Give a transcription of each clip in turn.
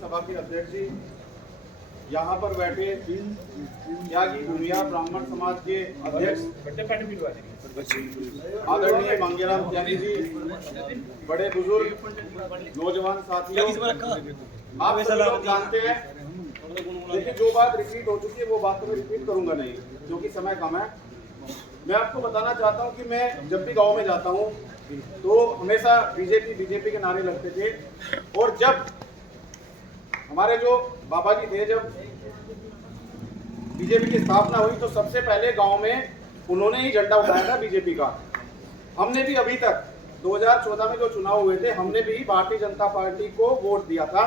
सभा के अध्यक्ष जी, यहाँ पर बैठे त्यागी भूमिया ब्राह्मण समाज के अध्यक्ष आदरणीय मंगेराम त्यागी जी, बड़े बुजुर्ग नौजवान साथियों, आप सब लोग जानते हैं। लेकिन जो बात रिपीट हो चुकी है वो बात तो मैं रिपीट करूंगा नहीं, क्योंकि समय कम है। मैं आपको बताना चाहता हूं कि मैं जब भी गांव में जाता हूं तो हमेशा बीजेपी के नारे लगते थे। और जब हमारे जो बाबा जी थे, जब बीजेपी की स्थापना हुई तो सबसे पहले गांव में उन्होंने ही झंडा उठाया था बीजेपी का। हमने भी अभी तक 2014 में जो चुनाव हुए थे, हमने भी भारतीय जनता पार्टी को वोट दिया था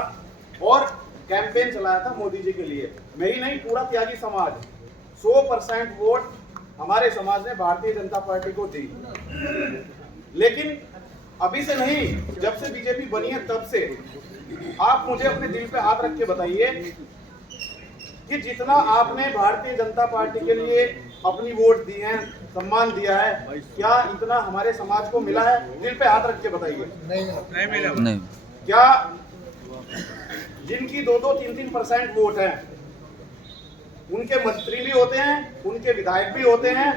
और कैंपेन चलाया था मोदी जी के लिए। मैं ही नहीं, पूरा त्यागी समाज 100% वोट हमारे समाज ने भारतीय जनता पार्टी को दी। लेकिन अभी से नहीं, जब से बीजेपी बनी है तब से आप मुझे अपने दिल पे हाथ रख के बताइए कि जितना आपने भारतीय जनता पार्टी के लिए अपनी वोट दी है, सम्मान दिया है, क्या इतना हमारे समाज को मिला है? दिल पे हाथ रख के बताइए। नहीं मिला। नहीं। क्या जिनकी 2-2, 3-3% वोट है, उनके मंत्री भी होते हैं, उनके विधायक भी होते हैं,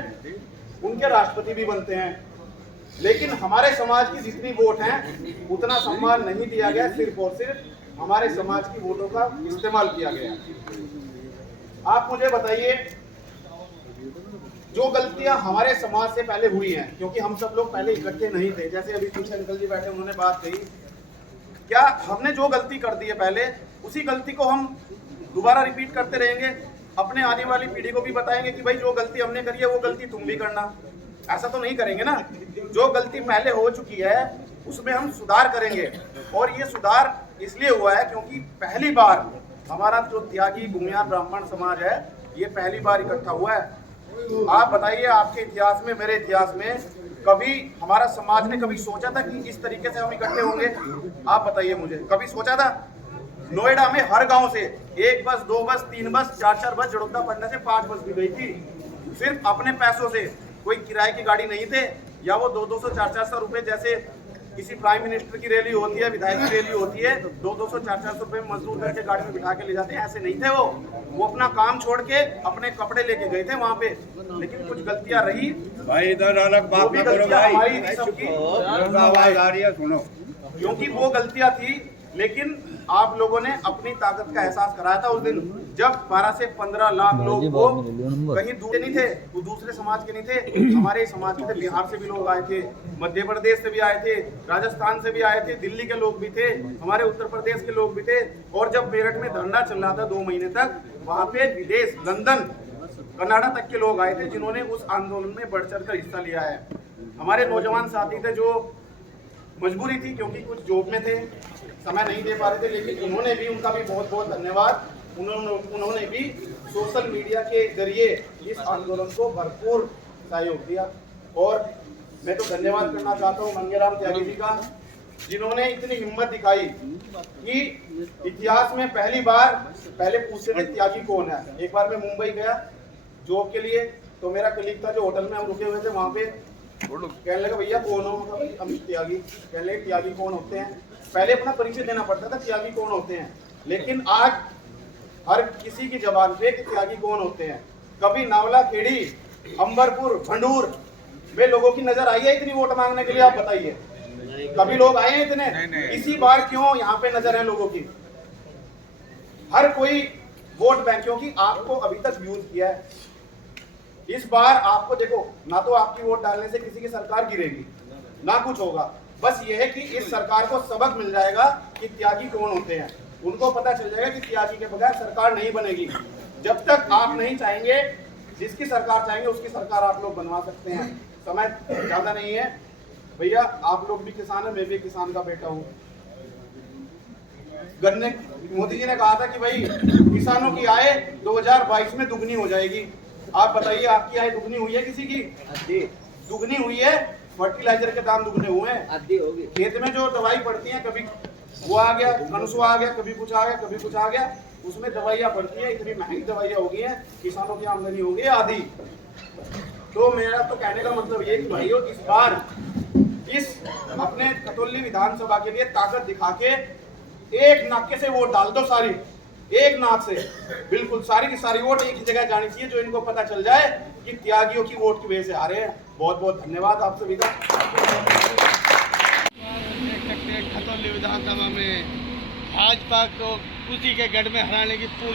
उनके राष्ट्रपति भी बनते हैं, लेकिन हमारे समाज की जितनी वोट है उतना सम्मान नहीं दिया गया। सिर्फ और सिर्फ हमारे समाज की वोटों का इस्तेमाल किया गया। आप मुझे बताइए, जो गलतियां हमारे समाज से पहले हुई हैं, क्योंकि हम सब लोग पहले इकट्ठे नहीं थे, जैसे अभी पीछे अंकल जी बैठे उन्होंने बात कही, क्या हमने जो गलती कर दी है पहले, उसी गलती को हम दोबारा रिपीट करते रहेंगे? अपने आने वाली पीढ़ी को भी बताएंगे कि भाई जो गलती हमने करी है वो गलती तुम भी करना? ऐसा तो नहीं करेंगे ना। जो गलती पहले हो चुकी है उसमें हम सुधार करेंगे। और ये सुधार इसलिए हुआ है क्योंकि पहली बार हमारा जो त्यागी भूमिया ब्राह्मण समाज है, ये पहली बार इकट्ठा हुआ है। आप बताइए, आपके इतिहास में, मेरे इतिहास में कभी हमारा समाज ने कभी सोचा था कि इस तरीके से हम इकट्ठे होंगे? आप बताइए मुझे, कभी सोचा था? नोएडा में हर गांव से 1 बस, 2 बस, 3 बस, 4-4 बस, जड़ोदा पड़ने से 5 बस भी गई थी, सिर्फ अपने पैसों से। कोई किराए की गाड़ी नहीं थे, या वो 200-200, 400-400 रुपए, जैसे किसी प्राइम मिनिस्टर की रैली होती है, विधायक की रैली होती है, 200-200, 400-400 रुपए मजदूर करके गाड़ी में बिठा के ले जाते हैं, ऐसे नहीं थे। वो अपना काम छोड़ के अपने कपड़े लेके गए थे वहां पे। लेकिन कुछ गलतियां रही भाई, इधर अलग बात ना करो भाई, हमारी थी सबकी, आवाज आ रही है, सुनो। क्योंकि वो गलतियां थी, लेकिन आप लोगों ने अपनी ताकत का एहसास कराया था उस दिन, जब 12 से 15 लाख लोग को कहीं दूसरे नहीं थे, वो दूसरे समाज के नहीं थे, हमारे समाज के थे। बिहार से भी लोग आए थे, मध्य प्रदेश से भी आए थे, राजस्थान से भी आए थे, दिल्ली के लोग भी थे, हमारे उत्तर प्रदेश के लोग भी थे। और जब मेरठ में धरना चल रहा था 2 महीने तक, वहाँ पे विदेश, लंदन, कनाडा तक के लोग आए थे, जिन्होंने उस आंदोलन में बढ़ चढ़ कर हिस्सा लिया है। हमारे नौजवान साथी थे जो मजबूरी थी, क्योंकि कुछ जॉब में थे, समय नहीं दे पा रहे थे, लेकिन उन्होंने भी, उनका भी बहुत बहुत धन्यवाद। उन्होंने भी सोशल मीडिया के जरिए इस आंदोलन को भरपूर सहयोग दिया। और मैं तो धन्यवाद करना चाहता हूँ मंगेराम त्यागी जी का, जिन्होंने इतनी हिम्मत दिखाई कि इतिहास में पहली बार, पहले पूछते थे त्यागी कौन है। एक बार मैं मुंबई गया जॉब के लिए, तो मेरा कलीग था जो होटल में हम रुके हुए थे, वहाँ पे कहने लगा भैया कौन हो? मतलब अमित त्यागी। कहने लगे त्यागी कौन होते हैं? पहले अपना परिचय देना पड़ता था, त्यागी कौन होते हैं, लेकिन आज हर किसी की जबान पे कि त्यागी कौन होते हैं। कभी नावला खेड़ी, अंबरपुर, भंडूर में लोगों की नजर आई है इतनी वोट मांगने के लिए? आप बताइए, कभी लोग आए हैं इतने? इसी बार क्यों यहाँ पे नजर है लोगों की? हर कोई वोट बैंक, क्योंकि आपको अभी तक यूज किया है। इस बार आपको देखो, ना तो आपकी वोट डालने से किसी की सरकार गिरेगी, ना कुछ होगा। बस ये है कि इस सरकार को सबक मिल जाएगा कि त्यागी कौन होते हैं। उनको पता चल जाएगा कि त्यागी के बगैर सरकार नहीं बनेगी। जब तक आप नहीं चाहेंगे, जिसकी सरकार चाहेंगे उसकी सरकार आप लोग बनवा सकते हैं। समय ज्यादा नहीं है भैया, आप लोग भी किसान है, मैं भी किसान का बेटा हूँ। गन्ने, मोदी जी ने कहा था कि भाई किसानों की आय 2022 में दुगनी हो जाएगी। आप बताइए, आपकी आय दुगनी हुई है? किसी की दुगनी हुई है? फर्टिलाइजर के दाम दुगने हुए हैं। खेत में जो दवाई पड़ती है, कभी वो आ गया, कनसुआ आ गया, कभी कुछ आ गया, कभी कुछ आ गया, उसमें दवाइयाँ पड़ती है। इतनी महंगी दवाइयाँ हो गई हैं, किसानों की आमदनी हो गई आधी। तो मेरा तो कहने का मतलब ये कि भाइयों, इस बार इस अपने खतौली विधानसभा के लिए ताकत दिखा के एक नाके से वोट डाल दो सारी, एक नाक से बिल्कुल सारी की सारी वोट एक ही जगह जानी चाहिए, जो इनको पता चल जाए कि त्यागियों की वोट की वजह से आ रहे हैं। बहुत बहुत धन्यवाद आप सभी का। खतौली विधानसभा में भाजपा को उसी के गढ़ में हराने की पूरी